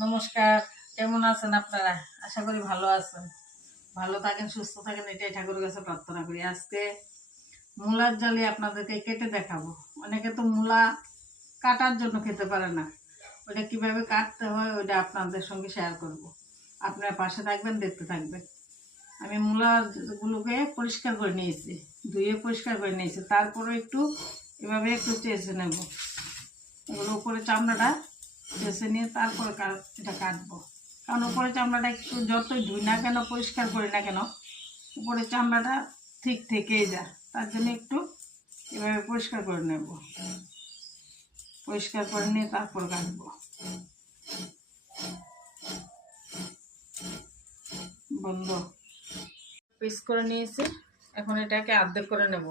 নমস্কার, কেমন আছেন আপনারা? আশা করি ভালো আছেন। ভালো থাকেন, সুস্থ থাকেন, এটাই ঠাকুরের কাছে প্রার্থনা করি। আজকে মূলার জালি আপনাদেরকে কেটে দেখাবো। অনেকে তো মূলা কাটার জন্য খেতে পারে না। ওটা কীভাবে কাটতে হয় ওটা আপনাদের সঙ্গে শেয়ার করব। আপনারা পাশে থাকবেন, দেখতে থাকবেন। আমি মূলাগুলোকে পরিষ্কার করে নিয়েছি, ধুয়ে পরিষ্কার করে নিয়েছি। তারপরে একটু এভাবে একটু চেঁচে নেব। এগুলো উপরে চামড়াটা চেঁচে নিয়ে তারপরে এটা কাটবো। কারণ উপরে চামড়াটা একটু যতই ধুই না কেন, পরিষ্কার করি না কেন উপরে চামড়াটা ঠিক থেকেই যায়। তার জন্য একটু এভাবে পরিষ্কার করে নেব। পরিষ্কার করে নিয়ে তারপর কাটবো। বন্ধ। পিস করে নিয়েছি। এখন এটাকে আর্ধেক করে নেব।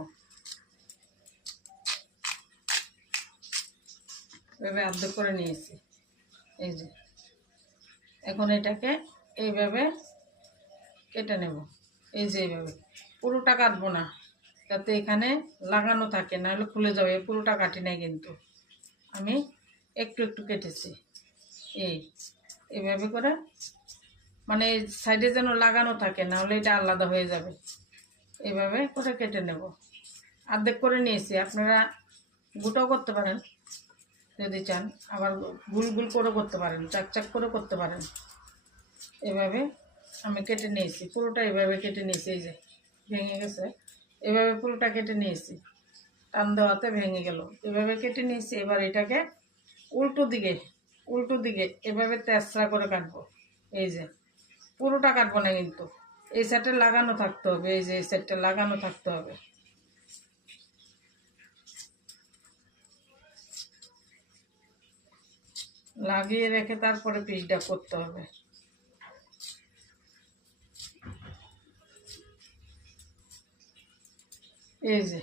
এভাবে আর্ধেক করে নিয়েছি। এই যে। এখন এটাকে এইভাবে কেটে নেব। এই যে এইভাবে। পুরোটা কাটবো না, যাতে এখানে লাগানো থাকে, নাহলে খুলে যাবে। পুরোটা কাটি নাই কিন্তু। আমি একটু একটু কেটেছি। এই, এইভাবে করে মানে সাইডে যেন লাগানো থাকে, নাহলে এটা আলাদা হয়ে যাবে। এইভাবে করে কেটে নেব। অর্ধেক করে নিয়েছি। আপনারা গোটাও করতে পারেন। যদি চান, আবার গুল গুল করে করতে পারেন চাক চাক করে করতে পারেন। এভাবে আমি কেটে নিয়েছি, পুরোটা এভাবে কেটে নিয়েছি, এই যে ভেঙে গেছে। এভাবে পুরোটা কেটে নিয়েছি, টান দেওয়াতে ভেঙে গেল। এভাবে কেটে নিয়েছি, এবার এটাকে উল্টো দিকে উল্টো দিকে এভাবে তেসরা করে কাটবো। এই যে, পুরোটা কাটবো না কিন্তু, এই সাইডটা লাগানো থাকতে হবে, এই যে এই সাইডটা লাগানো থাকতে হবে। লাগিয়ে রেখে তারপরে পিসটা করতে হবে। এই যে,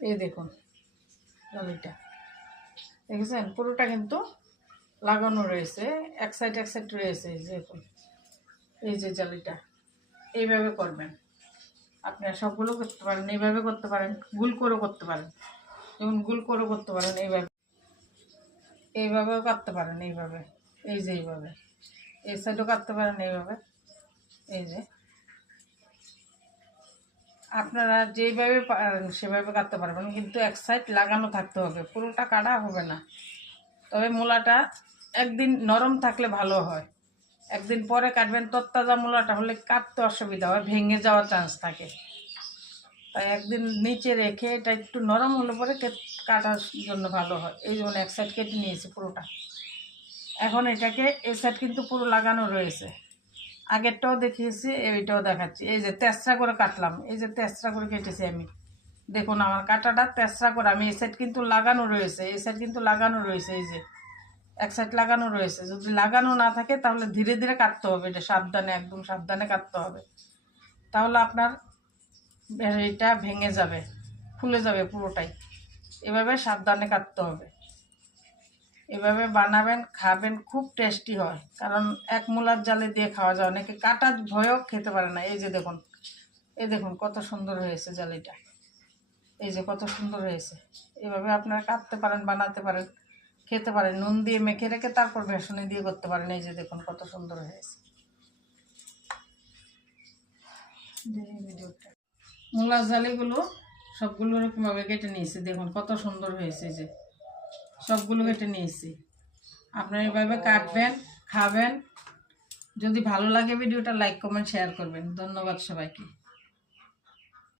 এই দেখুন জালিটা দেখেছেন? পুরোটা কিন্তু লাগানো রয়েছে, এক সাইড এক সাইড রয়েছে, এই যে দেখুন। এই যে জালিটা, এইভাবে করবেন। আপনারা সবগুলো করতে পারেন, এইভাবে করতে পারেন, গুল করে করতে পারেন। যেমন গুল করে করতে পারেন, এইভাবে। এইভাবেও কাটতে পারেন, এইভাবে। এই যে এইভাবে। এই সাইডও কাটতে পারেন এইভাবে। এই যে। আপনারা যেইভাবে পারেন, সেভাবে কাটতে পারবেন। কিন্তু এক সাইড লাগানো থাকতে হবে। পুরোটা কাটা হবে না। তবে মূলাটা একদিন নরম থাকলে ভালো হয়। একদিন পরে কাটবেন তত্তাজা মূলাটা হলে কাটতে অসুবিধা হয়, ভেঙে যাওয়ার চান্স থাকে। তাই একদিন নিচে রেখে এটা একটু নরম হলে পরে কাটার জন্য ভালো হয়। এই যেমন এক সাইড কেটে নিয়েছি পুরোটা। এখন এটাকে এই সাইড কিন্তু পুরো লাগানো রয়েছে। আগেরটাও দেখিয়েছি, এইটাও দেখাচ্ছি। এই যে তেসরা করে কাটলাম, এই যে তেসরা করে কেটেছি আমি। দেখুন আমার কাটাটা তেসরা করে, আমি এই সাইড কিন্তু লাগানো রয়েছে, এই সাইড কিন্তু লাগানো রয়েছে, এই যে এক সাইড লাগানো রয়েছে। যদি লাগানো না থাকে তাহলে ধীরে ধীরে কাটতে হবে, এটা সাবধানে, একদম সাবধানে কাটতে হবে। তাহলে আপনার এটা ভেঙে যাবে, ফুলে যাবে পুরোটাই। এভাবে সাবধানে কাটতে হবে। এভাবে বানাবেন, খাবেন, খুব টেস্টি হয়। কারণ এক মূলার জালে দিয়ে খাওয়া যায়। অনেকে কাটার ভয়ও খেতে পারে না। এই যে দেখুন, এই দেখুন কত সুন্দর হয়েছে জালিটা। এই যে কত সুন্দর হয়েছে। এভাবে আপনারা কাটতে পারেন, বানাতে পারেন, খেতে পারেন। নুন দিয়ে মেখে রেখে তারপর বেসনে দিয়ে করতে পারেন। এই যে দেখুন কত সুন্দর হয়েছে। ভিডিওটা। মূলার জালিগুলো সবগুলো এরকমভাবে কেটে নিয়েছি। দেখুন কত সুন্দর হয়েছে যে। সবগুলো কেটে নিয়েছি। আপনারা এভাবে কাটবেন, খাবেন। যদি ভালো লাগে ভিডিওটা লাইক কমেন্ট শেয়ার করবেন। ধন্যবাদ সবাইকে।